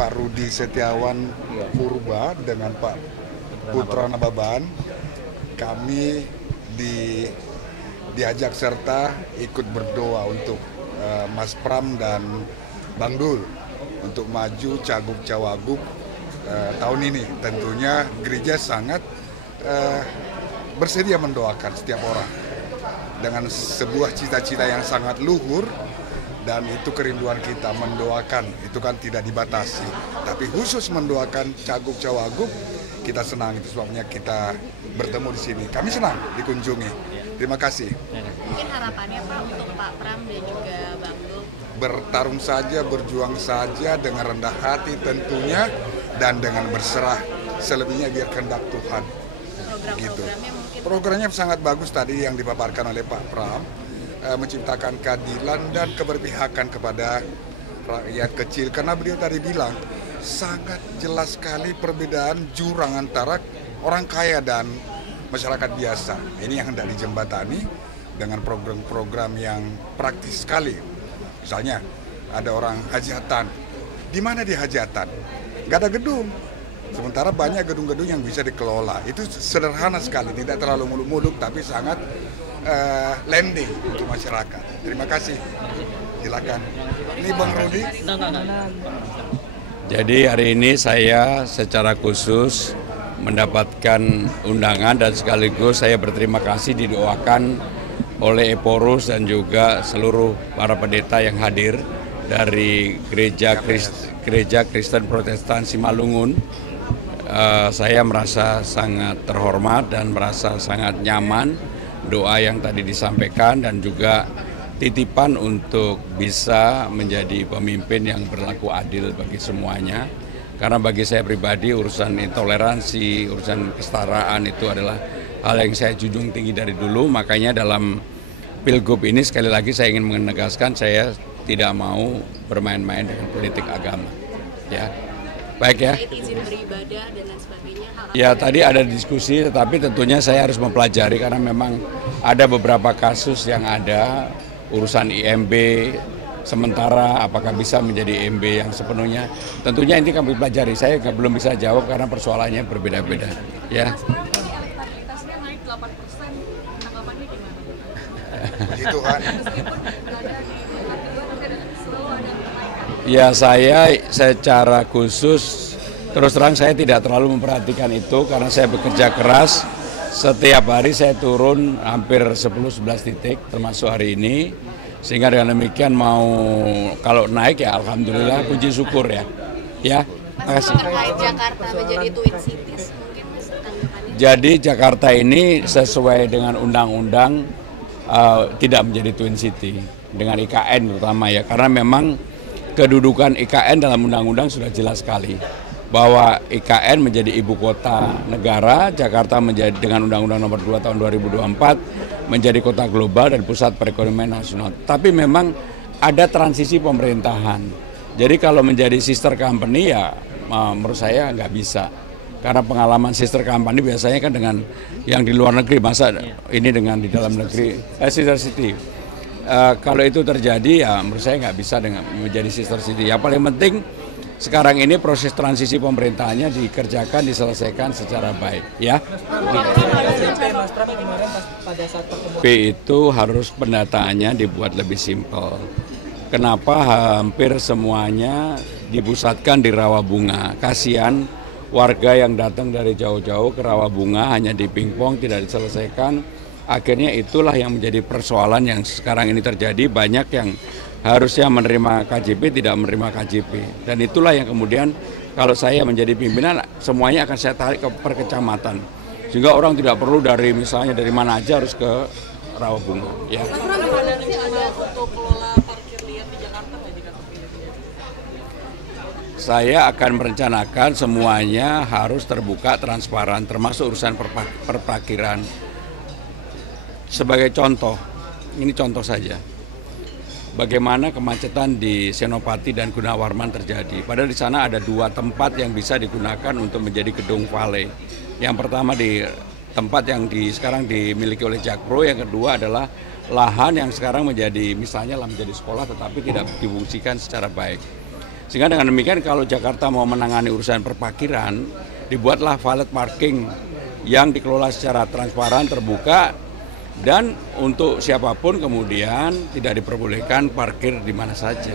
Pak Rudi Setiawan Purba dengan Pak Putra Nababan, kami diajak serta ikut berdoa untuk Mas Pram dan Bang Dul untuk maju Cagup Cawagup tahun ini. Tentunya gereja sangat bersedia mendoakan setiap orang dengan sebuah cita-cita yang sangat luhur, dan itu kerinduan kita mendoakan, itu kan tidak dibatasi, tapi khusus mendoakan Cagup Cawagup. Kita senang, itu sebabnya kita bertemu di sini. Kami senang dikunjungi. Terima kasih. Mungkin harapannya Pak untuk Pak Pram dan juga Bang Dul? Bertarung saja, berjuang saja dengan rendah hati tentunya, dan dengan berserah. Selebihnya biar kehendak Tuhan. Gitu. Programnya sangat bagus tadi yang dipaparkan oleh Pak Pram, menciptakan keadilan dan keberpihakan kepada rakyat kecil. Karena beliau tadi bilang, sangat jelas sekali perbedaan jurang antara orang kaya dan masyarakat biasa. Ini yang hendak dijembatani dengan program-program yang praktis sekali. Misalnya ada orang hajatan, di mana di hajatan? Nggak ada gedung. Sementara banyak gedung-gedung yang bisa dikelola. Itu sederhana sekali, tidak terlalu muluk-muluk, tapi sangat landing untuk masyarakat. Terima kasih. Silakan. Ini Bang Rudi. Jadi hari ini saya secara khusus mendapatkan undangan dan sekaligus saya berterima kasih didoakan oleh Eporus dan juga seluruh para pendeta yang hadir dari Gereja Kristen Protestan Simalungun. Saya merasa sangat terhormat dan merasa sangat nyaman doa yang tadi disampaikan, dan juga titipan untuk bisa menjadi pemimpin yang berlaku adil bagi semuanya. Karena bagi saya pribadi urusan intoleransi, urusan kesetaraan itu adalah hal yang saya junjung tinggi dari dulu. Makanya dalam Pilgub ini sekali lagi saya ingin menegaskan saya tidak mau bermain-main dengan politik agama. Ya, baik ya. Izin beribadah dan lain sebagainya. Ya tadi ada diskusi, tetapi tentunya saya harus mempelajari karena memang ada beberapa kasus yang ada. Urusan IMB sementara apakah bisa menjadi IMB yang sepenuhnya, tentunya ini kami pelajari. Saya belum bisa jawab karena persoalannya berbeda-beda. Ya. Elektabilitasnya naik 8%, tanggapannya gimana? Puji Tuhan. Ya saya secara khusus terus terang saya tidak terlalu memperhatikan itu karena saya bekerja keras. Setiap hari saya turun hampir 10-11 titik termasuk hari ini, sehingga dengan demikian kalau naik ya alhamdulillah, puji syukur ya. Ya, makasih. Terkait Jakarta menjadi Twin Cities mungkin Mas tanggapannya? Jadi Jakarta ini sesuai dengan undang-undang tidak menjadi Twin City dengan IKN terutama ya, karena memang kedudukan IKN dalam undang-undang sudah jelas sekali bahwa IKN menjadi ibu kota negara, Jakarta menjadi dengan Undang-Undang Nomor 2 Tahun 2024 menjadi kota global dan pusat perekonomian nasional. Tapi memang ada transisi pemerintahan. Jadi kalau menjadi sister company ya menurut saya nggak bisa. Karena pengalaman sister company biasanya kan dengan yang di luar negeri, masa ini dengan di dalam negeri, sister city. Kalau itu terjadi ya menurut saya nggak bisa dengan menjadi sister city. Yang paling penting sekarang ini proses transisi pemerintahannya dikerjakan, diselesaikan secara baik, ya. P itu harus pendataannya dibuat lebih simpel. Kenapa hampir semuanya dipusatkan di Rawabunga? Kasihan warga yang datang dari jauh-jauh ke Rawabunga hanya di pingpong, tidak diselesaikan. Akhirnya itulah yang menjadi persoalan yang sekarang ini terjadi. Banyak yang harusnya menerima KJP tidak menerima KJP, dan itulah yang kemudian kalau saya menjadi pimpinan semuanya akan saya tarik ke per kecamatan, sehingga orang tidak perlu dari misalnya dari mana aja harus ke Rawabunga. Ya. Saya akan merencanakan semuanya harus terbuka, transparan, termasuk urusan perparkiran. Sebagai contoh, ini contoh saja. Bagaimana kemacetan di Senopati dan Gunawarman terjadi. Padahal di sana ada dua tempat yang bisa digunakan untuk menjadi gedung vale. Yang pertama di tempat yang sekarang dimiliki oleh Jakpro, yang kedua adalah lahan yang sekarang menjadi misalnya menjadi sekolah tetapi tidak difungsikan secara baik. Sehingga dengan demikian kalau Jakarta mau menangani urusan perparkiran, dibuatlah valet parking yang dikelola secara transparan, terbuka, dan untuk siapapun kemudian tidak diperbolehkan parkir di mana saja.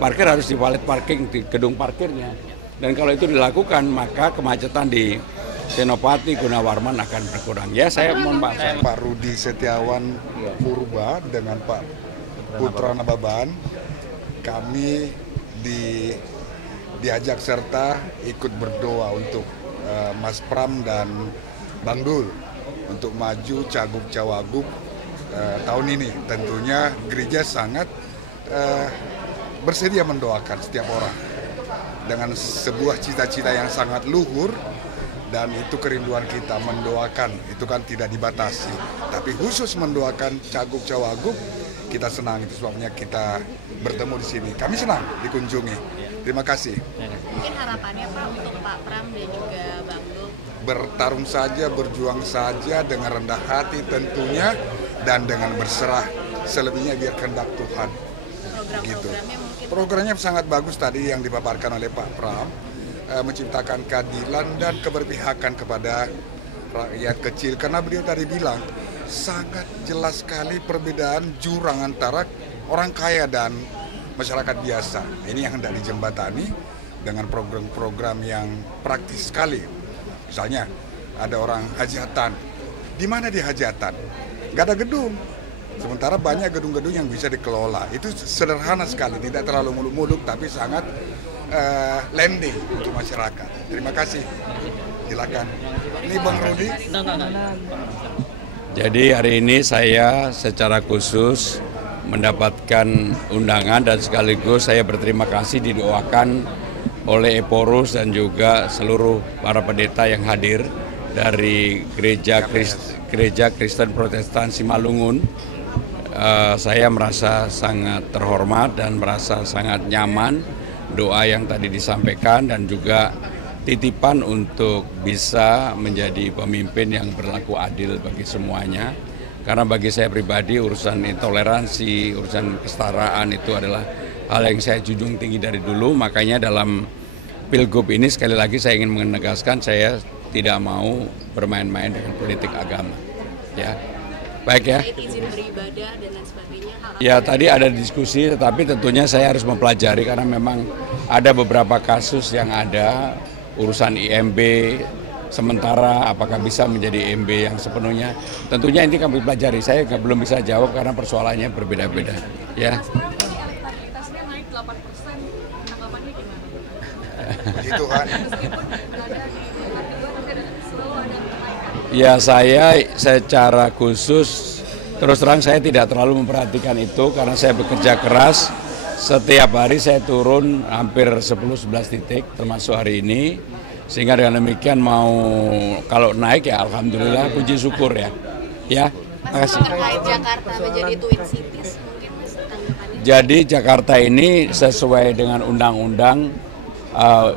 Parkir harus di valet parking, di gedung parkirnya. Dan kalau itu dilakukan, maka kemacetan di Senopati, Gunawarman akan berkurang. Ya, saya mohon maaf. Pak Rudi Setiawan Purba dengan Pak Putra Nababan, kami diajak serta ikut berdoa untuk Mas Pram dan Bang Dul untuk maju Cagup Cawagup tahun ini. Tentunya gereja sangat bersedia mendoakan setiap orang dengan sebuah cita-cita yang sangat luhur, dan itu kerinduan kita mendoakan, itu kan tidak dibatasi. Tapi khusus mendoakan Cagup Cawagup, kita senang, itu sebabnya kita bertemu di sini. Kami senang dikunjungi. Terima kasih. Mungkin harapannya Pak untuk Pak Pram dan juga Bang Dul. Bertarung saja, berjuang saja dengan rendah hati tentunya, dan dengan berserah. Selebihnya biar kehendak Tuhan. Gitu. Programnya sangat bagus tadi yang dipaparkan oleh Pak Pram, menciptakan keadilan dan keberpihakan kepada rakyat kecil. Karena beliau tadi bilang, sangat jelas sekali perbedaan jurang antara orang kaya dan masyarakat biasa. Ini yang hendak dijembatani dengan program-program yang praktis sekali. Misalnya ada orang hajatan, di mana di hajatan? Nggak ada gedung. Sementara banyak gedung-gedung yang bisa dikelola. Itu sederhana sekali, tidak terlalu muluk-muluk, tapi sangat landing untuk masyarakat. Terima kasih. Silakan. Ini Bang Rudi. Jadi hari ini saya secara khusus mendapatkan undangan dan sekaligus saya berterima kasih didoakan oleh Eporus dan juga seluruh para pendeta yang hadir dari Gereja Kristen Protestan Simalungun. Saya merasa sangat terhormat dan merasa sangat nyaman doa yang tadi disampaikan, dan juga titipan untuk bisa menjadi pemimpin yang berlaku adil bagi semuanya. Karena bagi saya pribadi urusan intoleransi, urusan kesetaraan itu adalah hal yang saya junjung tinggi dari dulu. Makanya dalam Pilgub ini sekali lagi saya ingin menegaskan saya tidak mau bermain-main dengan politik agama. Ya, baik ya. Izin beribadah dan lain sebagainya. Ya tadi ada diskusi, tetapi tentunya saya harus mempelajari karena memang ada beberapa kasus yang ada urusan IMB sementara, apakah bisa menjadi IMB yang sepenuhnya. Tentunya ini kami pelajari, saya belum bisa jawab karena persoalannya berbeda-beda. Ya. Elektabilitasnya naik 8%, tanggapannya gimana? Puji Tuhan. Ya saya secara khusus terus terang saya tidak terlalu memperhatikan itu karena saya bekerja keras. Setiap hari saya turun hampir 10-11 titik termasuk hari ini. Sehingga dengan demikian kalau naik ya alhamdulillah, puji syukur ya. Ya, makasih. Terkait Jakarta menjadi Twin Cities mungkin Mas tanggapannya? Jadi Jakarta ini sesuai dengan undang-undang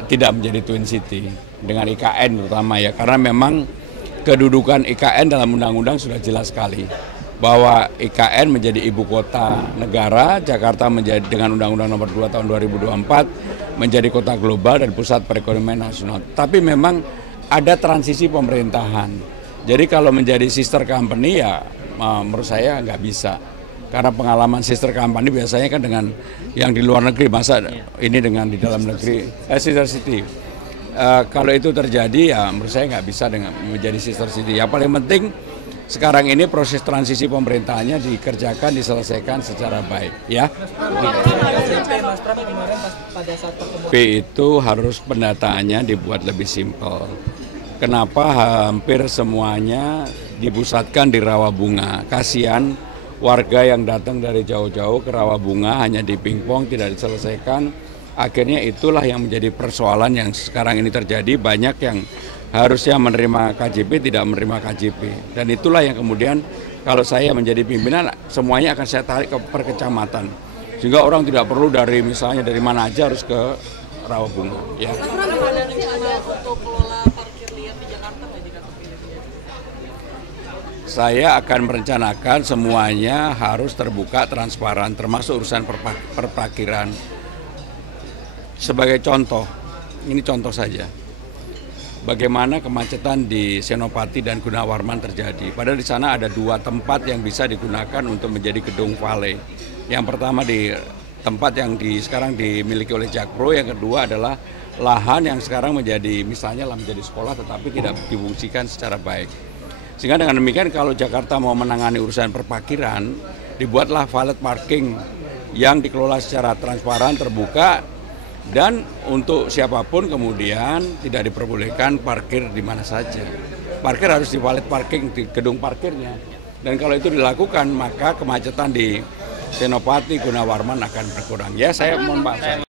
tidak menjadi Twin City dengan IKN terutama ya, karena memang kedudukan IKN dalam undang-undang sudah jelas sekali bahwa IKN menjadi ibu kota negara, Jakarta menjadi dengan Undang-Undang Nomor 2 Tahun 2024 menjadi kota global dan pusat perekonomian nasional. Tapi memang ada transisi pemerintahan. Jadi kalau menjadi sister company ya menurut saya nggak bisa. Karena pengalaman sister company biasanya kan dengan yang di luar negeri, masa ini dengan di dalam negeri, sister city. Kalau itu terjadi ya menurut saya nggak bisa dengan menjadi sister city. Yang paling penting sekarang ini proses transisi pemerintahannya dikerjakan, diselesaikan secara baik, ya. Tapi itu harus pendataannya dibuat lebih simpel. Kenapa hampir semuanya dipusatkan di Rawabunga? Kasihan warga yang datang dari jauh-jauh ke Rawabunga hanya di pingpong, tidak diselesaikan. Akhirnya itulah yang menjadi persoalan yang sekarang ini terjadi. Banyak yang harusnya menerima KJP tidak menerima KJP, dan itulah yang kemudian kalau saya menjadi pimpinan semuanya akan saya tarik ke per kecamatan sehingga orang tidak perlu dari misalnya dari mana aja harus ke Rawabunga ya. Saya akan merencanakan semuanya harus terbuka, transparan, termasuk urusan perparkiran. sebagai contoh, ini contoh saja, bagaimana kemacetan di Senopati dan Gunawarman terjadi. Padahal di sana ada 2 tempat yang bisa digunakan untuk menjadi gedung valet. Yang pertama di tempat yang sekarang dimiliki oleh Jakpro, yang kedua adalah lahan yang sekarang menjadi menjadi sekolah tetapi tidak difungsikan secara baik. Sehingga dengan demikian kalau Jakarta mau menangani urusan perparkiran, dibuatlah valet parking yang dikelola secara transparan, terbuka, dan untuk siapapun kemudian tidak diperbolehkan parkir di mana saja. Parkir harus di valet parking, di gedung parkirnya. Dan kalau itu dilakukan, maka kemacetan di Senopati, Gunawarman akan berkurang. Ya, saya mohon maaf.